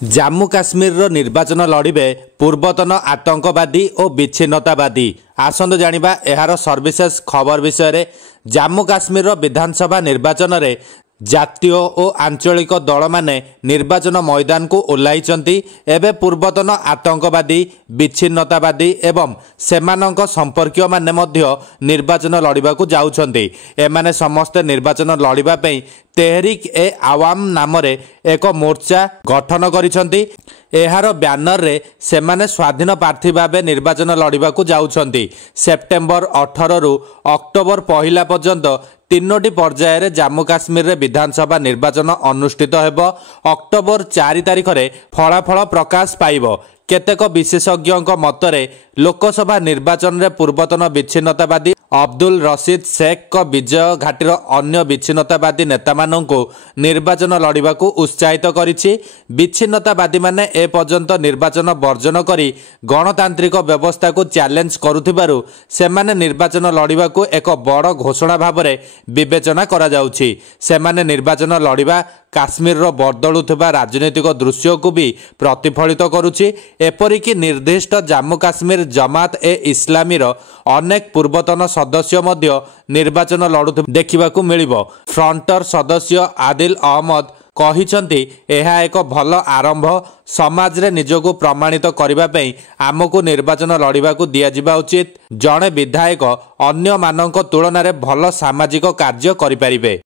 ଜାମ୍ମୁ କାଶ୍ମୀରର ନିର୍ବାଚନ ଲଢ଼ିବେ ପୂର୍ବତନ ଆତଙ୍କବାଦୀ ଓ ବିଚ୍ଛିନ୍ନତାବାଦୀ। ଆସନ୍ତୁ ଜାଣିବା ଏହାର ସର୍ବିଶେଷ ଖବର ବିଷୟରେ। ଜାମ୍ମୁ କାଶ୍ମୀରର ବିଧାନସଭା ନିର୍ବାଚନରେ ଜାତୀୟ ଓ ଆଞ୍ଚଳିକ ଦଳମାନେ ନିର୍ବାଚନ ମଇଦାନକୁ ଓହ୍ଲାଇଛନ୍ତି। ଏବେ ପୂର୍ବତନ ଆତଙ୍କବାଦୀ, ବିଚ୍ଛିନ୍ନତାବାଦୀ ଏବଂ ସେମାନଙ୍କ ସମ୍ପର୍କୀୟମାନେ ମଧ୍ୟ ନିର୍ବାଚନ ଲଢ଼ିବାକୁ ଯାଉଛନ୍ତି। ଏମାନେ ସମସ୍ତେ ନିର୍ବାଚନ ଲଢ଼ିବା ପାଇଁ ତେହରିକ୍ ଏ ଆୱାମ ନାମରେ ଏକ ମୋର୍ଚ୍ଚା ଗଠନ କରିଛନ୍ତି। ଏହାର ବ୍ୟାନରରେ ସେମାନେ ସ୍ୱାଧୀନ ପ୍ରାର୍ଥୀ ଭାବେ ନିର୍ବାଚନ ଲଢ଼ିବାକୁ ଯାଉଛନ୍ତି। ସେପ୍ଟେମ୍ବର 18ରୁ ଅକ୍ଟୋବର 1 ପର୍ଯ୍ୟନ୍ତ 3ଟି ପର୍ଯ୍ୟାୟରେ ଜାମ୍ମୁ କାଶ୍ମୀରରେ ବିଧାନସଭା ନିର୍ବାଚନ ଅନୁଷ୍ଠିତ ହେବ। ଅକ୍ଟୋବର 4 ତାରିଖରେ ଫଳାଫଳ ପ୍ରକାଶ ପାଇବ। କେତେକ ବିଶେଷଜ୍ଞଙ୍କ ମତରେ ଲୋକସଭା ନିର୍ବାଚନରେ ପୂର୍ବତନ ବିଚ୍ଛିନ୍ନତାବାଦୀ ଅବଦୁଲ ରସିଦ ଶେଖଙ୍କ ବିଜୟ ଘାଟିର ଅନ୍ୟ ବିଚ୍ଛିନ୍ନତାବାଦୀ ନେତାମାନଙ୍କୁ ନିର୍ବାଚନ ଲଢ଼ିବାକୁ ଉତ୍ସାହିତ କରିଛି। ବିଚ୍ଛିନ୍ନତାବାଦୀମାନେ ଏପର୍ଯ୍ୟନ୍ତ ନିର୍ବାଚନ ବର୍ଜନ କରି ଗଣତାନ୍ତ୍ରିକ ବ୍ୟବସ୍ଥାକୁ ଚ୍ୟାଲେଞ୍ଜ କରୁଥିବାରୁ ସେମାନେ ନିର୍ବାଚନ ଲଢ଼ିବାକୁ ଏକ ବଡ଼ ଘୋଷଣା ଭାବରେ ବିବେଚନା କରାଯାଉଛି। ସେମାନେ ନିର୍ବାଚନ ଲଢ଼ିବା କାଶ୍ମୀରର ବଦଳୁଥିବା ରାଜନୈତିକ ଦୃଶ୍ୟକୁ ବି ପ୍ରତିଫଳିତ କରୁଛି। ଏପରିକି ନିର୍ଦ୍ଦିଷ୍ଟ ଜାମ୍ମୁ କାଶ୍ମୀର ଜମାତ ଏ ଇସ୍ଲାମୀର ଅନେକ ପୂର୍ବତନ ସଦସ୍ୟ ମଧ୍ୟ ନିର୍ବାଚନ ଲଢ଼ୁଥିବା ଦେଖିବାକୁ ମିଳିବ। ଫ୍ରଣ୍ଟର ସଦସ୍ୟ ଆଦିଲ ଅହମଦ କହିଛନ୍ତି, ଏହା ଏକ ଭଲ ଆରମ୍ଭ। ସମାଜରେ ନିଜକୁ ପ୍ରମାଣିତ କରିବା ପାଇଁ ଆମକୁ ନିର୍ବାଚନ ଲଢ଼ିବାକୁ ଦିଆଯିବା ଉଚିତ। ଜଣେ ବିଧାୟକ ଅନ୍ୟମାନଙ୍କ ତୁଳନାରେ ଭଲ ସାମାଜିକ କାର୍ଯ୍ୟ କରିପାରିବେ।